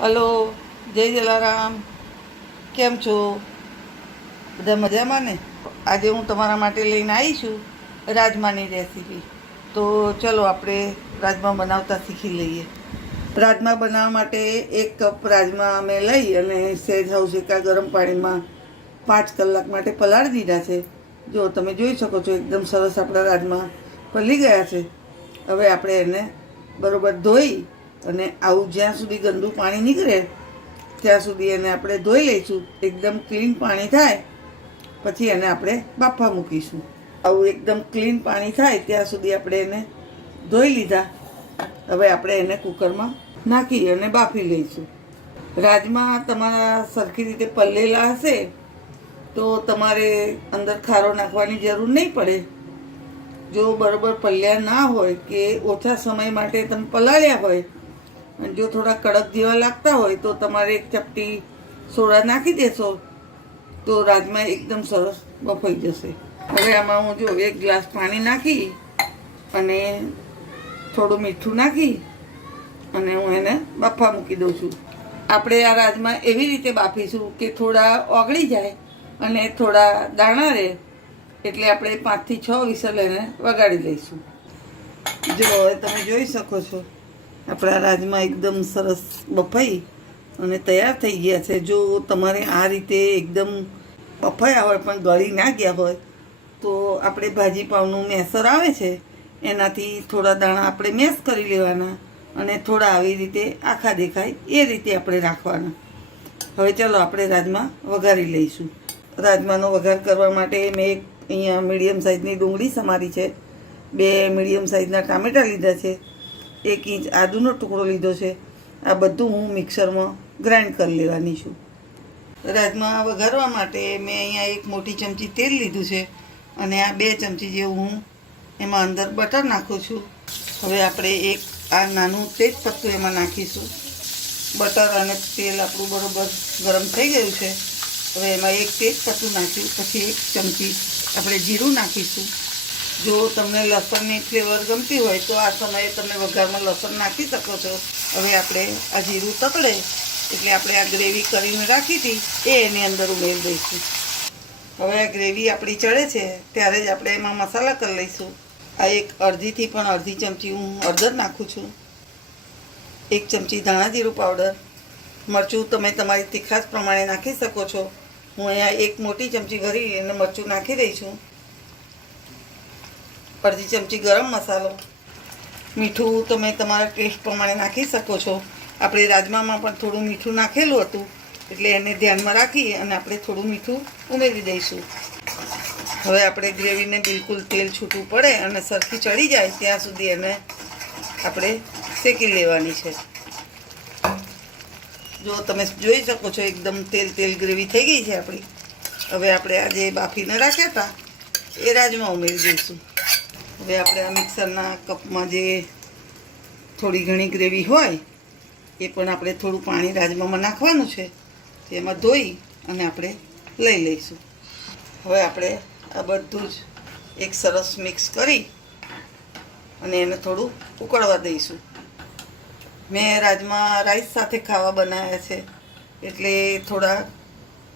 Hello, જય જલારામ. કેમ છો? બધા મજામાં ને? આજે હું તમારા માટે લઈને આવી છું રાજમાની રેસીપી તો ચલો આપણે રાજમા બનાવતા શીખી લઈએ. રાજમા બનાવવા માટે એક કપ રાજમા અમે લઈ અને સહેજ હવસેકા ગરમ પાણીમાં પાંચ કલાક માટે પલાળી દીધા છે. જો તમે જોઈ શકો છો, એકદમ સરસ આપણા રાજમા પલી ગયા છે. હવે આપણે એને બરોબર ધોઈ અને આવું જ્યાં સુધી ગંદુ પાણી નીકળે, ત્યાં સુધી એને આપણે ધોઈ લઈશું, એકદમ ક્લીન પાણી થાય, પછી એને આપણે બાફા મૂકીશું. આવું એકદમ ક્લીન પાણી થાય, ત્યાં સુધી આપણે એને ધોઈ લીધા. હવે આપણે એને કુકરમાં નાખી અને બાફી લઈશું. રાજમા તમારા સરખી રીતે પલ્લેલા હશે, તો તમારે અંદર ખારો નાખવાની જરૂર નહીં પડે. જો બરોબર પલ્યા ના હોય કે ઓછા સમય માટે તમે પલાળ્યા હોય જો થોડા કડક જેવા લાગતા હોય તો તમારે એક ચપટી સોડા નાખી દેશો તો રાજમા એકદમ સરસ બફાઈ જશે. હવે આમાં હું જો એક ગ્લાસ પાણી નાખી અને થોડું મીઠું નાખી અને હું એને બાફા મૂકી દઉં છું. આપણે આ રાજમા એવી રીતે બાફીશું કે થોડા ઓગળી જાય અને થોડા દાણા રહે એટલે આપણે પાંચથી છ વિસલ એને વગાડી લઈશું. જો હવે તમે જોઈ શકો છો આપણા રાજમાં એકદમ સરસ બફાઈ અને તૈયાર થઈ ગયા છે. જો તમારે આ રીતે એકદમ બફાયા હોય પણ ગળી ના ગયા હોય, તો આપણે ભાજી પાવનું મેસર આવે છે. એનાથી થોડા દાણા આપણે મેસ કરી લેવાના અને થોડા આવી રીતે આખા દેખાય એ રીતે આપણે રાખવાના. હવે ચાલો આપણે રાજમા વઘારી લઈશું. રાજમાનો વઘાર કરવા માટે મેં એક અહીંયા મીડિયમ સાઇઝની ડુંગળી સમારી છે. બે મીડિયમ સાઇઝના ટામેટાં લીધા છે. એક ઇંચ આદુનો ટુકડો લીધો છે. આ બધું હું મિક્સરમાં ગ્રાઇન્ડ કરી લેવાની છું. રાજમા વઘારવા માટે મેં અહીંયા એક મોટી ચમચી તેલ લીધું છે અને આ બે ચમચી જેવું હું એમાં અંદર બટર નાખું છું. હવે આપણે એક આ નાનું તેજ પત્તું એમાં નાખીશું. બટર અને તેલ આપણું બરોબર ગરમ થઈ ગયું છે. હવે એમાં એક તેજ પત્તું નાખ્યું, પછી એક ચમચી આપણે જીરું નાખીશું. જો તમને લસણની ફ્લેવર ગમતી હોય તો આ સમયે તમે વઘારમાં લસણ નાખી શકો છો. હવે આપણે આ જીરું તકડે એટલે આપણે આ ગ્રેવી કરીને રાખી હતી, એ એની અંદર ઉમેરી દઈશું. હવે આ ગ્રેવી આપણી ચડે છે, ત્યારે જ આપણે એમાં મસાલા કરી લઈશું. આ એક અડધીથી પણ અડધી ચમચી હું હળદર નાખું છું. એક ચમચી ધાણા જીરું પાવડર. મરચું તમે તમારી તીખાશ પ્રમાણે નાખી શકો છો. હું અહીંયા એક મોટી ચમચી ભરી અને મરચું નાખી દઈ છું. અડધી ચમચી ગરમ મસાલો. મીઠું તમે તમારા ટેસ્ટ પ્રમાણે નાખી શકો છો. આપણે રાજમામાં પણ થોડું મીઠું નાખેલું હતું, એટલે એને ધ્યાનમાં રાખી અને આપણે થોડું મીઠું ઉમેરી દઈશું. હવે આપણે ગ્રેવીને બિલકુલ તેલ છૂટું પડે અને સરખી ચડી જાય ત્યાં સુધી એને આપણે શેકી લેવાની છે. જો તમે જોઈ શકો છો, એકદમ તેલ તેલ ગ્રેવી થઈ ગઈ છે આપણી. હવે આપણે આજે બાફીને રાખ્યા હતા, એ રાજમાં ઉમેરી દઈશું. હવે આપણે આ મિક્સરના કપમાં જે થોડી ઘણી ગ્રેવી હોય, એ પણ આપણે થોડું પાણી રાજમામાં નાખવાનું છે તેમાં ધોઈ અને આપણે લઈ લઈશું. હવે આપણે આ બધું જ એક સરસ મિક્સ કરી અને એને થોડું ઉકળવા દઈશું. મેં રાજમા રાઈસ સાથે ખાવા બનાવ્યા છે, એટલે થોડા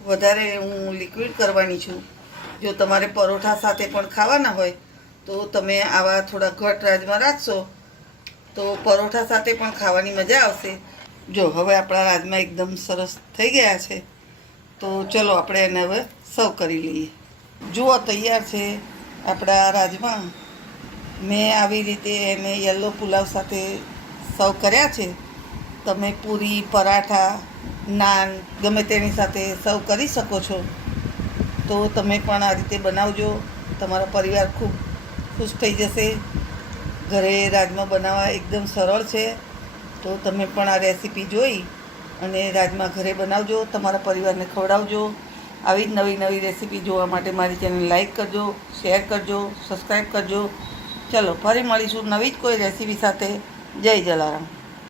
વધારે હું લિક્વિડ કરવાની છું. જો તમારે પરોઠા સાથે પણ ખાવાના હોય તો તમે આવા થોડા ઘટ રાજમા રાખશો, તો પરોઠા સાથે પણ ખાવાની મજા આવશે. જો, હવે આપણા રાજમા એકદમ સરસ થઈ ગયા છે. તો ચલો, આપણે એને હવે સર્વ કરી લઈએ. જુઓ, તૈયાર છે આપણા રાજમા. મેં આવી રીતે એને યલો પુલાવ સાથે સર્વ કર્યા છે. તમે પૂરી, પરાઠા, નાન, ગમે તેની સાથે સર્વ કરી શકો છો. તો તમે પણ આ રીતે બનાવજો. તમારા પરિવાર ખૂબ ખુશ થઈ જશે. ઘરે રાજમા બનાવવા એકદમ સરળ છે. તો તમે પણ આ રેસીપી જોઈ અને રાજમા ઘરે બનાવજો, તમારા પરિવારને ખવડાવજો. આવી જ નવી નવી રેસીપી જોવા માટે મારી ચેનલ લાઈક કરજો, શેર કરજો સબસ્ક્રાઈબ કરજો. ચલો, ફરી મળીશું નવી જ કોઈ રેસીપી સાથે. જય જલારામ.